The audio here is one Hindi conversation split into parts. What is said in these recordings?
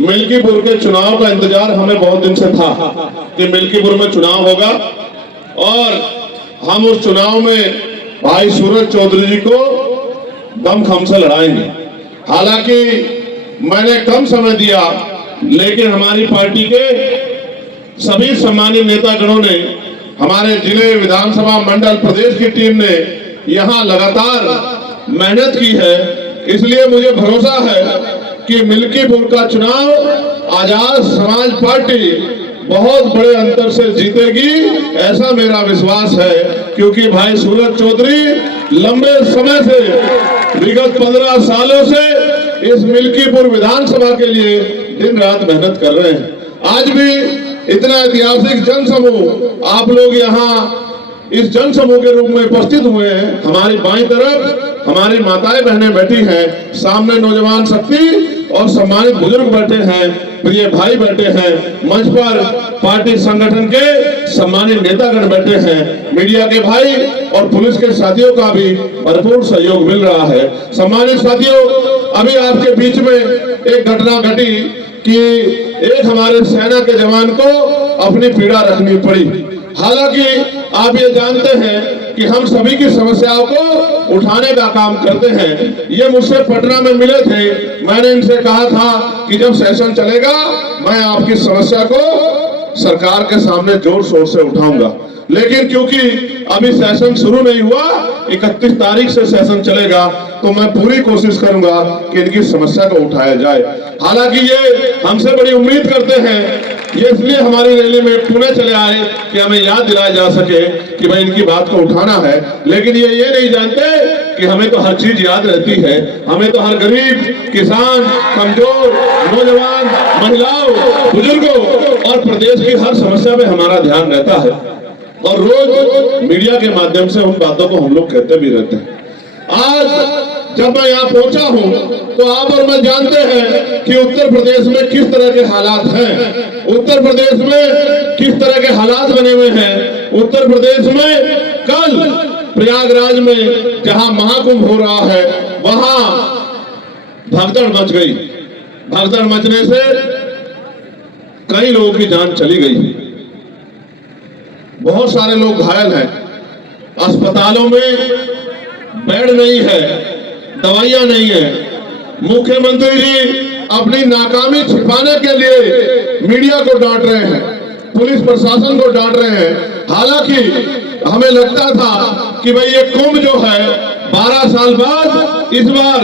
मिल्कीपुर के चुनाव का इंतजार हमें बहुत दिन से था कि मिल्कीपुर में चुनाव होगा और हम उस चुनाव में भाई सूरज चौधरी जी को दमखम से लड़ाएंगे। हालांकि मैंने कम समय दिया, लेकिन हमारी पार्टी के सभी सम्मानित नेतागणों ने, हमारे जिले, विधानसभा, मंडल, प्रदेश की टीम ने यहाँ लगातार मेहनत की है। इसलिए मुझे भरोसा है कि मिल्कीपुर का चुनाव आजाद समाज पार्टी बहुत बड़े अंतर से जीतेगी, ऐसा मेरा विश्वास है। क्योंकि भाई सूरज चौधरी लंबे समय से, विगत 15 सालों से इस मिल्कीपुर विधानसभा के लिए दिन रात मेहनत कर रहे हैं। आज भी इतना ऐतिहासिक जनसमूह आप लोग यहाँ इस जनसमूह के रूप में उपस्थित हुए हैं। हमारी बाईं तरफ हमारी माताएं बहनें बैठी हैं, सामने नौजवान शक्ति और सम्मानित बुजुर्ग बैठे हैं, प्रिय भाई बैठे हैं, मंच पर पार्टी संगठन के सम्मानित नेतागण बैठे हैं, मीडिया के भाई और पुलिस के साथियों का भी भरपूर सहयोग मिल रहा है। सम्मानित साथियों, अभी आपके बीच में एक घटना घटी कि एक हमारे सेना के जवान को अपनी पीड़ा रखनी पड़ी। हालांकि आप ये जानते हैं कि हम सभी की समस्याओं को उठाने का काम करते हैं। ये मुझसे पटना में मिले थे, मैंने इनसे कहा था कि जब सेशन चलेगा मैं आपकी समस्या को सरकार के सामने जोर शोर से उठाऊंगा। लेकिन क्योंकि अभी सेशन शुरू नहीं हुआ, 31 तारीख से सेशन चलेगा, तो मैं पूरी कोशिश करूंगा कि इनकी समस्या को उठाया जाए। हालांकि ये हमसे बड़ी उम्मीद करते हैं, ये इसलिए हमारी रैली में पुणे चले आए कि हमें याद दिलाया जा सके कि भाई इनकी बात को उठाना है। लेकिन ये नहीं जानते कि हमें तो हर चीज याद रहती है, हमें तो हर गरीब, किसान, कमजोर, नौजवान, महिलाओं, बुजुर्गों और प्रदेश की हर समस्या में हमारा ध्यान रहता है और रोज मीडिया के माध्यम से उन बातों को हम लोग कहते भी रहते हैं। आज जब मैं यहाँ पहुंचा हूँ तो आप और मैं जानते हैं कि उत्तर प्रदेश में किस तरह के हालात हैं, उत्तर प्रदेश में किस तरह के हालात बने हुए हैं। उत्तर प्रदेश में कल प्रयागराज में जहां महाकुंभ हो रहा है, वहां भगदड़ मच गई। भगदड़ मचने से कई लोगों की जान चली गई, बहुत सारे लोग घायल हैं, अस्पतालों में बेड नहीं है, दवाइयां नहीं है। मुख्यमंत्री जी अपनी नाकामी छिपाने के लिए मीडिया को डांट रहे हैं, पुलिस प्रशासन को डांट रहे हैं। हालांकि हमें लगता था कि भाई ये कुंभ जो है 12 साल बाद, इस बार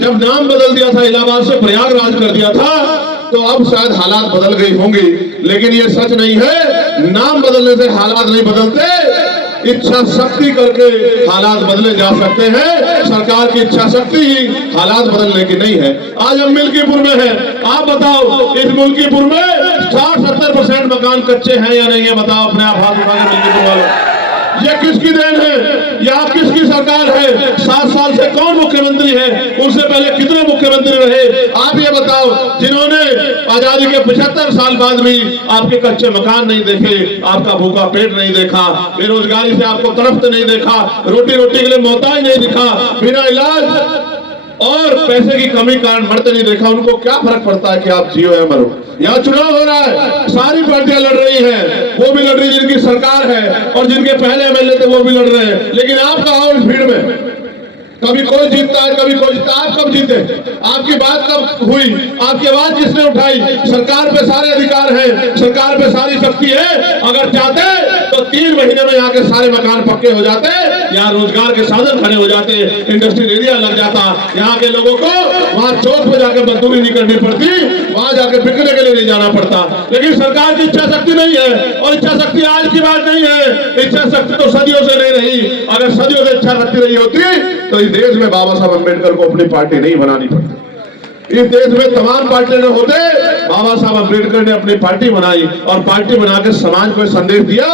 जब नाम बदल दिया था, इलाहाबाद से प्रयागराज कर दिया था, तो अब शायद हालात बदल गई होंगी। लेकिन ये सच नहीं है, नाम बदलने से हालात नहीं बदलते, इच्छा शक्ति करके हालात बदले जा सकते हैं। सरकार की इच्छा शक्ति ही हालात बदलने की नहीं है। आज हम मिल्कीपुर में हैं, आप बताओ इस मिल्कीपुर में 60-70% मकान कच्चे हैं या नहीं है? बताओ अपने आप हाथ उठा के मिल्कीपुर वालों। ये किसकी देन है? यहाँ किसकी सरकार है? 7 साल से कौन मुख्यमंत्री है? उनसे पहले कितने मुख्यमंत्री रहे? आप ये बताओ, जिन्होंने आजादी के 75 साल बाद भी आपके कच्चे मकान नहीं देखे, आपका भूखा पेट नहीं देखा, बेरोजगारी से आपको तड़पते नहीं देखा, रोटी के लिए मोहताज नहीं दिखा, बिना इलाज और पैसे की कमी कारण मरते नहीं देखा, उनको क्या फर्क पड़ता है कि आप जियो या मरो? यहाँ चुनाव हो रहा है, सारी पार्टियां लड़ रही हैं, वो भी लड़ रही जिनकी सरकार है और जिनके पहले एमएलए थे वो भी लड़ रहे हैं। लेकिन आप कहाँ हो इस भीड़ में? कभी कोई जीतता है, कभी कोई जीतता। आप कब जीते? आपकी बात कब हुई? आपकी आवाज किसने उठाई? सरकार पे सारे अधिकार हैं, सरकार पे सारी शक्ति है। अगर चाहते तो 3 महीने में यहाँ के सारे मकान पक्के हो जाते, यहाँ रोजगार के साधन खड़े हो जाते, इंडस्ट्रियल एरिया लग जाता, यहाँ के लोगों को वहाँ चौक पे जाकर मजदूरी नहीं करनी पड़ती, वहाँ जाके बिकने के लिए नहीं जाना पड़ता। लेकिन सरकार की इच्छा शक्ति नहीं है, और इच्छा शक्ति आज की बात नहीं है, इच्छा शक्ति तो सदियों से नहीं रही। अगर सदियों से इच्छा शक्ति रही होती तो इस देश में बाबा साहब अम्बेडकर को अपनी पार्टी नहीं बनानी पड़ती। इस देश में तमाम पार्टियां न होते, बाबा साहब अम्बेडकर ने अपनी पार्टी बनाई और पार्टी बना के समाज को संदेश दिया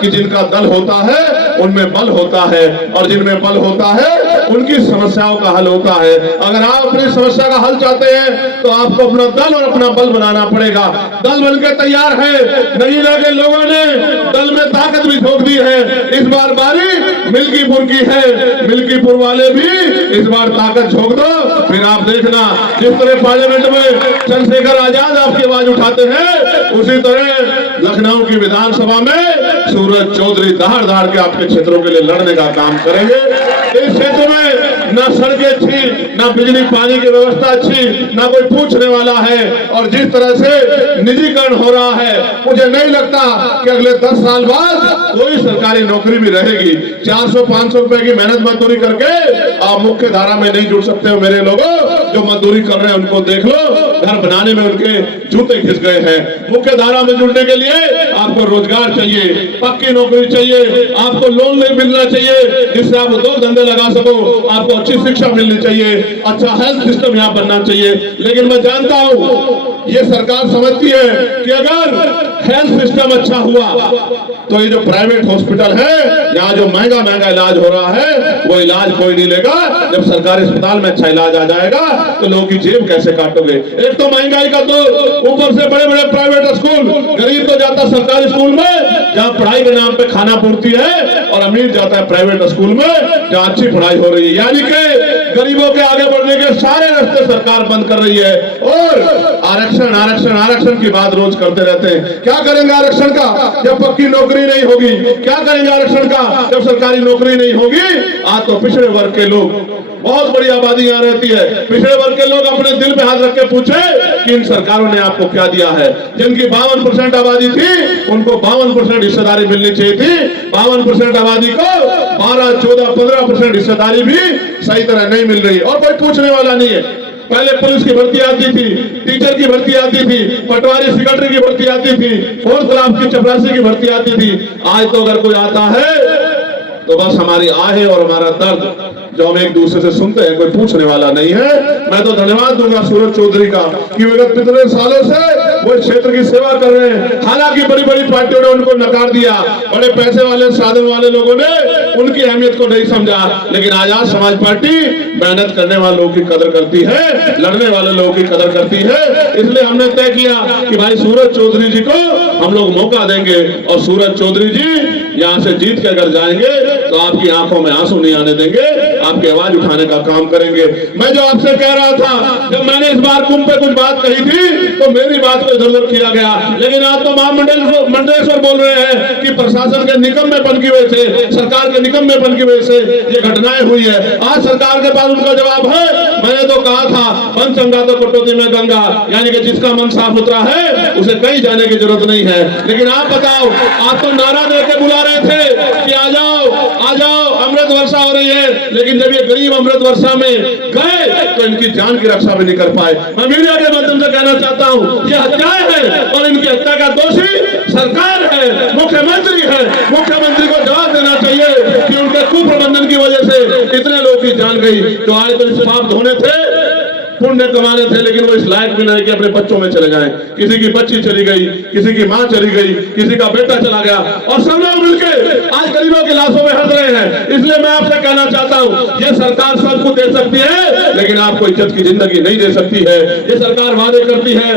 कि जिनका दल होता है उनमें बल होता है, और जिनमें बल होता है उनकी समस्याओं का हल होता है। अगर आप अपनी समस्या का हल चाहते हैं तो आपको अपना दल और अपना बल बनाना पड़ेगा। दल बनकर तैयार है, नहीं लगे लोगों ने दल में ताकत भी झोंक दी है। इस बार बारी मिल्कीपुर की है, मिल्कीपुर वाले भी इस बार ताकत झोंक दो, फिर आप देखना जिस तरह पार्लियामेंट में चंद्रशेखर आजाद आपकी आवाज उठाते हैं, उसी तरह लखनऊ की विधानसभा में सूरज चौधरी दहाड़ दहाड़ के आपके क्षेत्रों के लिए लड़ने का काम करेंगे। इस क्षेत्र में ना सड़कें अच्छी, ना बिजली पानी की व्यवस्था अच्छी, ना कोई पूछने वाला है, और जिस तरह से निजीकरण हो रहा है, मुझे नहीं लगता कि अगले 10 साल बाद कोई सरकारी नौकरी भी रहेगी। 400-500 रुपए की मेहनत मजदूरी करके आप मुख्य धारा में नहीं जुड़ सकते हो। मेरे लोगों जो मजदूरी कर रहे हैं उनको देख लो, घर बनाने में उनके जूते घिस गए हैं। मुख्य धारा में जुड़ने के लिए आपको रोजगार चाहिए, पक्की नौकरी चाहिए, आपको लोन ले मिलना चाहिए जिससे आप उद्योग धंधे लगा सको, आपको अच्छी शिक्षा मिलनी चाहिए, अच्छा हेल्थ सिस्टम यहाँ बनना चाहिए। लेकिन मैं जानता हूँ ये सरकार समझती है कि अगर हेल्थ सिस्टम अच्छा हुआ तो ये जो प्राइवेट हॉस्पिटल है, यहाँ जो महंगा महंगा इलाज हो रहा है, वो इलाज कोई नहीं लेगा। जब सरकारी अस्पताल में अच्छा इलाज आ जाएगा तो लोगों की जेब कैसे काटोगे? एक तो महंगाई का दौर, ऊपर से बड़े बड़े प्राइवेट स्कूल। गरीब तो जाता सरकारी स्कूल में जहाँ पढ़ाई के नाम पे खाना पूर्ति है, और अमीर जाता है प्राइवेट स्कूल में जहाँ अच्छी पढ़ाई हो रही है। यानी कि गरीबों के आगे बढ़ने के सारे रास्ते सरकार बंद कर रही है, और आरक्षण आरक्षण आरक्षण की बात रोज करते रहते हैं। क्या करेंगे आरक्षण का जब पक्की नौकरी नहीं होगी? क्या करेंगे आरक्षण का जब सरकारी नौकरी नहीं होगी? आज तो पिछड़े वर्ग के लोग, बहुत बड़ी आबादी यहाँ रहती है, पिछड़े वर्ग के लोग अपने दिल पे हाथ रख के पूछे कि इन सरकारों ने आपको क्या दिया है। जिनकी 52% आबादी थी उनको 52% हिस्सेदारी मिलनी चाहिए थी। 52% आबादी को 12, 14, 15% हिस्सेदारी भी सही तरह नहीं मिल रही, और कोई पूछने वाला नहीं है। पहले पुलिस की भर्ती आती थी, टीचर की भर्ती आती थी, पटवारी सेक्रेटरी की भर्ती आती थी, 4th क्लास की चपरासी की भर्ती आती थी। आज तो अगर कोई आता है तो बस हमारी आहे और हमारा दर्द जो हम एक दूसरे से सुनते हैं, कोई पूछने वाला नहीं है। मैं तो धन्यवाद दूंगा सूरज चौधरी का कि विगत कितने सालों से वो क्षेत्र की सेवा कर रहे हैं। हालांकि बड़ी बड़ी पार्टियों ने उनको नकार दिया, बड़े पैसे वाले साधन वाले लोगों ने उनकी अहमियत को नहीं समझा, लेकिन आजाद समाज पार्टी मेहनत करने वाले लोगों की कदर करती है, लड़ने वाले लोगों की कदर करती है। इसलिए हमने तय किया कि भाई सूरज चौधरी जी को हम लोग मौका देंगे, और सूरज चौधरी जी यहाँ से जीत के अगर जाएंगे तो आपकी आंखों में आंसू नहीं आने देंगे, आपकी आवाज उठाने का काम करेंगे। मैं जो आपसे कह रहा था, जब मैंने इस बार कुंभ पे कुछ बात कही थी तो मेरी बात को इधर उधर किया गया, लेकिन आप तो महामंडलेश्वर बोल रहे हैं कि प्रशासन के निकम्मेपन की वजह से, सरकार के निकम्मेपन की वजह से ये घटनाएं हुई है। आज सरकार के पास उनका जवाब है। मैंने तो कहा था पंचगंगा तो कटौती में गंगा, यानी कि जिसका मन साफ सुथरा है उसे कहीं जाने की जरूरत नहीं है। लेकिन आप बताओ, आप तो नारा देके बुला रहे थे कि आ जाओ अमृत वर्षा हो रही है, लेकिन जब ये गरीब अमृत वर्षा में गए तो इनकी जान की रक्षा भी नहीं कर पाए। मैं मीडिया के माध्यम से कहना चाहता हूँ, ये हत्याएं हैं और इनकी हत्या का दोषी सरकार है, मुख्यमंत्री है। मुख्यमंत्री को जवाब देना चाहिए कि उनके कुप्रबंधन की वजह से इतने लोगों की जान गई। तो आए तो इस पाप धोने थे, पुण्य कमाने थे, लेकिन वो इस लायक भी नहीं कि अपने बच्चों में चले जाएं। किसी की बच्ची चली गई, किसी की मां चली गई, किसी का बेटा चला गया, और सब लोग मिलकर आज गरीबों की लाशों में हंस रहे हैं। इसलिए मैं आपसे कहना चाहता हूँ, ये सरकार सबको दे सकती है, लेकिन आपको इज्जत की जिंदगी नहीं दे सकती है। ये सरकार वादे करती है,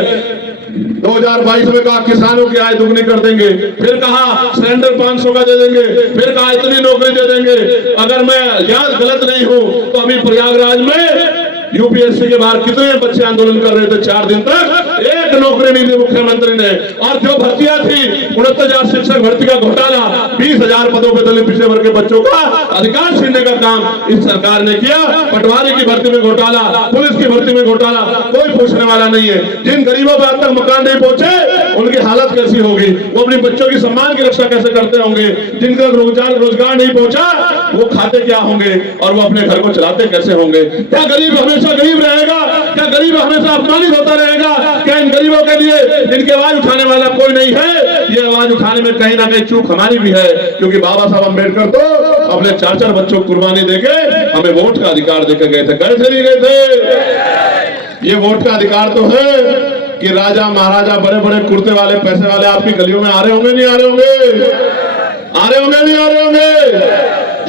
2022 में कहा किसानों की आय दुगनी कर देंगे, फिर कहा सिलेंडर 500 का दे देंगे, फिर कहा इतनी नौकरी दे देंगे। अगर मैं याद गलत नहीं हूं तो अभी प्रयागराज में यूपीएससी के बाहर कितने बच्चे आंदोलन कर रहे थे, 4 दिन तक एक नौकरी नहीं दी मुख्यमंत्री ने। और जो भर्तियां थी 69,000 शिक्षक भर्ती का घोटाला, 20,000 पदों पर दलित पिछड़े वर्ग के बच्चों का अधिकार छीनने का काम इस सरकार ने किया। पटवारी की भर्ती में घोटाला, पुलिस की भर्ती में घोटाला, कोई पूछने वाला नहीं है। जिन गरीबों पर अब तक मकान नहीं पहुंचे उनकी हालत कैसी होगी, वो अपने बच्चों की सम्मान की रक्षा कैसे करते होंगे। जिनका रोजगार नहीं पहुंचा वो खाते क्या होंगे और वो अपने घर को चलाते कैसे होंगे। क्या गरीब हमेशा गरीब रहेगा? क्या गरीब हमेशा अपमानित होता रहेगा? क्या इन गरीबों के लिए इनकी आवाज उठाने वाला कोई नहीं है? ये आवाज उठाने में कहीं ना कहीं चूक हमारी भी है, क्योंकि बाबा साहब अम्बेडकर तो अपने 4-4 बच्चों को कुर्बानी देके हमें वोट का अधिकार देके गए थे। कैसे नहीं गए थे? ये वोट का अधिकार तो है कि राजा महाराजा बड़े बड़े कुर्ते वाले पैसे वाले आपकी गलियों में आ रहे होंगे, नहीं आ रहे होंगे? आ रहे होंगे नहीं आ रहे होंगे?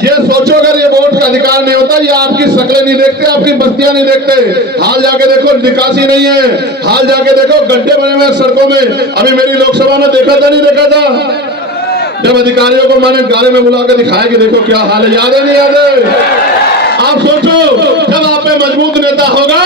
ये सोचो, अगर ये वोट का अधिकार नहीं होता, ये आपकी शक्लें नहीं देखते, आपकी बस्तियां नहीं देखते। हाल जाके देखो, निकासी नहीं है। हाल जाके देखो, गड्ढे बने हुए सड़कों में। अभी मेरी लोकसभा में देखा था नहीं देखा था, जब अधिकारियों को मैंने गाड़ी में बुला के दिखाया कि देखो क्या हाल है, याद है नहीं याद है? आप सोचो, जब आप पे मजबूत नेता होगा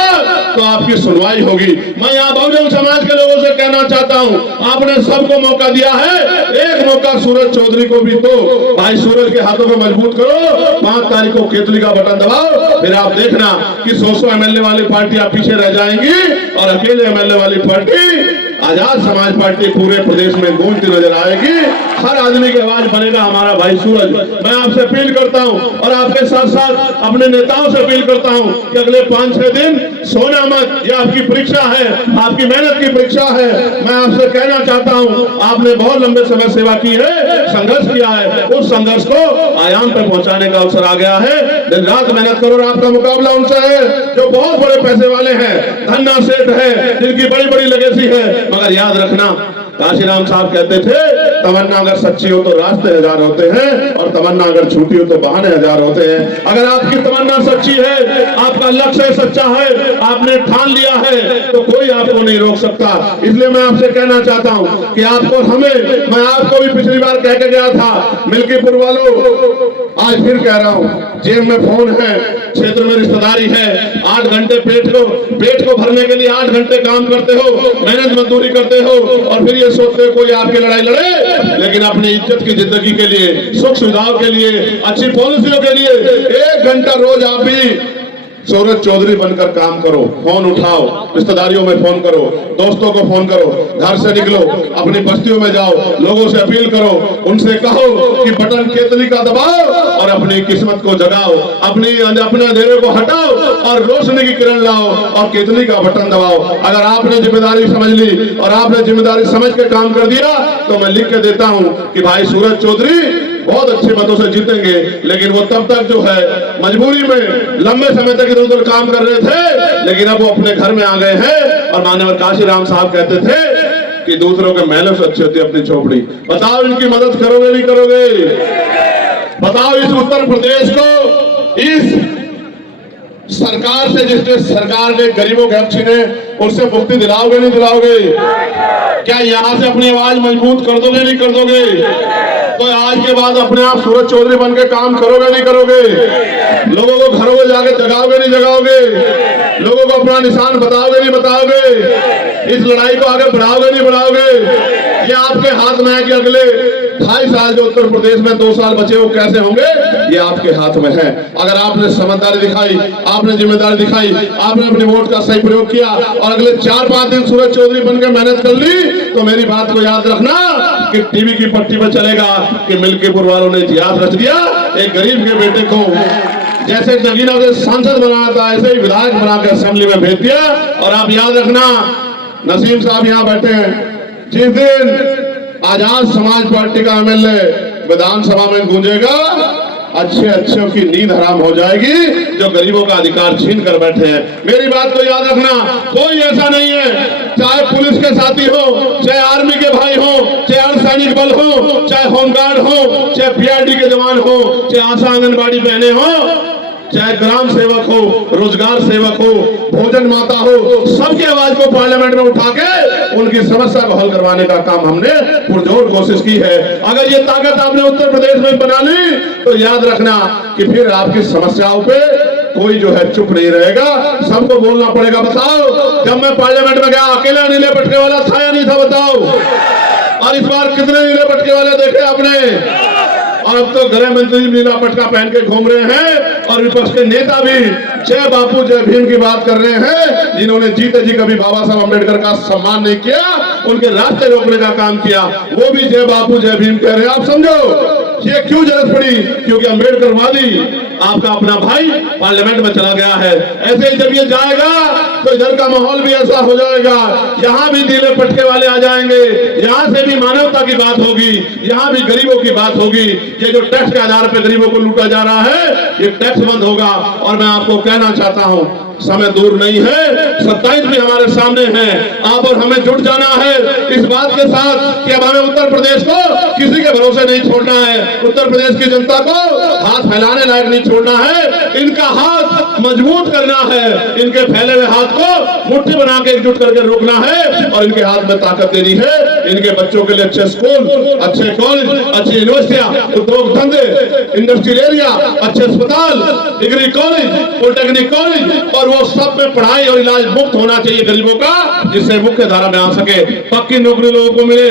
तो आपकी सुनवाई होगी। मैं यहाँ बहुजन समाज के लोगों से कहना चाहता हूँ, आपने सबको मौका दिया है, एक मौका सूरज चौधरी को भी तो भाई सूरज के हाथों को मजबूत करो। 5 तारीख को केतली का बटन दबाओ, फिर आप देखना कि 100 एमएलए वाली पार्टी आप पीछे रह जाएंगी और अकेले एमएलए वाली पार्टी आजाद समाज पार्टी पूरे प्रदेश में गूंजती नजर आएगी। हर आदमी की आवाज बनेगा हमारा भाई सूरज। मैं आपसे अपील करता हूं और आपके साथ साथ अपने नेताओं से अपील करता हूं कि अगले 5-6 दिन सोना मत, ये आपकी परीक्षा है, आपकी मेहनत की परीक्षा है। मैं आपसे कहना चाहता हूं, आपने बहुत लंबे समय सेवा की है, संघर्ष किया है, उस संघर्ष को आयाम पर पहुंचाने का अवसर आ गया है। दिन रात मेहनत करो और आपका मुकाबला उनसे है जो बहुत बड़े पैसे वाले हैं, धन्ना सेठ है, जिनकी बड़ी बड़ी लेगेसी है। मगर याद रखना, काशीराम साहब कहते थे, तमन्ना अगर सच्ची हो तो रास्ते 1000 होते हैं और तमन्ना अगर झूठी हो तो बहाने 1000 होते हैं। अगर आपकी तमन्ना सच्ची है, आपका लक्ष्य सच्चा है, आपने ठान लिया है, तो कोई आपको नहीं रोक सकता। इसलिए मैं आपसे कहना चाहता हूं कि आपको मैं आपको भी पिछली बार कह के गया था, मिल्कीपुर वालों, आज फिर कह रहा हूं, जेब में फोन है, क्षेत्र में रिश्तेदारी है, 8 घंटे पेट को भरने के लिए 8 घंटे काम करते हो, मेहनत मजदूरी करते हो और फिर ये सोचते हो कोई आपकी लड़ाई लड़े। लेकिन अपनी इज्जत की जिंदगी के लिए, सुख सुविधाओं के लिए, अच्छी पॉलिसियों के लिए 1 घंटा रोज आप भी सूरज चौधरी बनकर काम करो। फोन उठाओ, रिश्तेदारियों में फोन करो, दोस्तों को फोन करो, घर से निकलो, अपनी बस्तियों में जाओ, लोगों से अपील करो, उनसे कहो कि बटन केतली का दबाओ और अपनी किस्मत को जगाओ, अपने अंधेरे को हटाओ और रोशनी की किरण लाओ और केतली का बटन दबाओ। अगर आपने जिम्मेदारी समझ ली और आपने जिम्मेदारी समझ के काम कर दिया तो मैं लिख के देता हूं कि भाई सूरज चौधरी बहुत अच्छे मतों से जीतेंगे। लेकिन वो तब तक जो है मजबूरी में लंबे समय तक इधर उधर काम कर रहे थे, लेकिन अब वो अपने घर में आ गए हैं। और माननीय काशीराम साहब कहते थे कि दूसरों के महलों से अच्छी होती है अपनी झोपड़ी। बताओ इनकी मदद करोगे नहीं करोगे? बताओ इस उत्तर प्रदेश को, इस सरकार से, जिसने सरकार ने गरीबों के हक छीने, उससे मुक्ति दिलाओगे नहीं दिलाओगे? क्या यहां से अपनी आवाज मजबूत कर दोगे नहीं कर दोगे? तो आज के बाद अपने आप सूरज चौधरी बन के काम करोगे नहीं करोगे? लोगों को घरों में जाके जगाओगे नहीं जगाओगे? लोगों को अपना निशान बताओगे नहीं बताओगे? इस लड़ाई को आगे बढ़ाओगे नहीं बढ़ाओगे? ये आपके हाथ में है कि अगले 2.5 साल जो उत्तर प्रदेश में 2 साल बचे वो कैसे होंगे, ये आपके हाथ में है। अगर आपने समझदारी दिखाई, आपने जिम्मेदारी दिखाई, आपने अपने वोट का सही प्रयोग किया और अगले 4-5 दिन सूरज चौधरी बनकर मेहनत कर ली, तो मेरी बात को याद रखना कि टीवी की पट्टी पर चलेगा कि मिल्कीपुर वालों ने इतिहास रच दिया। एक गरीब के बेटे को जैसे नगीना से सांसद बनाया था, ऐसे ही विधायक बनाकर असेंबली में भेज दिया। और आप याद रखना, नसीम साहब यहाँ बैठे हैं, जिस दिन आजाद समाज पार्टी का एमएलए विधानसभा में गूंजेगा, अच्छे की नींद हराम हो जाएगी जो गरीबों का अधिकार छीन कर बैठे हैं। मेरी बात को याद रखना, कोई ऐसा नहीं है, चाहे पुलिस के साथी हो, चाहे आर्मी के भाई हो, चाहे अर्धसैनिक बल हो, चाहे होमगार्ड हो, चाहे पीआरडी के जवान हो, चाहे आशा आंगनबाड़ी बहनें हो, चाहे ग्राम सेवक हो, रोजगार सेवक हो, भोजन माता हो, सबकी आवाज को पार्लियामेंट में उठा के उनकी समस्या को हल करवाने का काम हमने पुरजोर कोशिश की है। अगर ये ताकत आपने उत्तर प्रदेश में बना ली तो याद रखना कि फिर आपकी समस्याओं पे कोई जो है चुप नहीं रहेगा, सबको बोलना पड़ेगा। बताओ, जब मैं पार्लियामेंट में गया अकेला नीले पटके वाला था या नहीं था? बताओ। और इस बार कितने नीले पटके वाले देखे आपने? और अब तो गृह मंत्री नीला पटका पहन के घूम रहे हैं और विपक्ष के नेता भी जय बापू जय भीम की बात कर रहे हैं, जिन्होंने जीते जी कभी बाबा साहब अम्बेडकर का सम्मान नहीं किया, उनके रास्ते रोकने का काम किया, वो भी जय बापू जय भीम कह रहे हैं। आप समझो ये क्यों जरूरत पड़ी? क्योंकि अम्बेडकरवादी आपका अपना भाई पार्लियामेंट में चला गया है। ऐसे ही जब ये जाएगा तो इधर का माहौल भी ऐसा हो जाएगा, यहाँ भी नीले पटके वाले आ जाएंगे, यहाँ से भी मानवता की बात होगी, यहाँ भी गरीबों की बात होगी। ये जो टैक्स के आधार पर गरीबों को लूटा जा रहा है, ये टैक्स बंद होगा। और मैं आपको कहना चाहता हूँ समय दूर नहीं है, 27 भी हमारे सामने हैं। आप और हमें जुट जाना है इस बात के साथ कि अब हमें उत्तर प्रदेश को किसी के भरोसे नहीं छोड़ना है, उत्तर प्रदेश की जनता को हाथ फैलाने लायक नहीं छोड़ना है, इनका हाथ मजबूत करना है, इनके फैले हुए हाथ को मुट्ठी बना के एकजुट करके रोकना है और इनके हाथ में ताकत देनी है। इनके बच्चों के लिए अच्छे स्कूल, अच्छे कॉलेज, अच्छी यूनिवर्सिटियां, उद्योग धंधे, इंडस्ट्रियल एरिया, अच्छे अस्पताल, डिग्री कॉलेज, पॉलिटेक्निक कॉलेज और वो सब में पढ़ाई और इलाज मुफ्त होना चाहिए गरीबों का, जिससे मुख्य धारा में आ सके, पक्की नौकरी लोगों को मिले।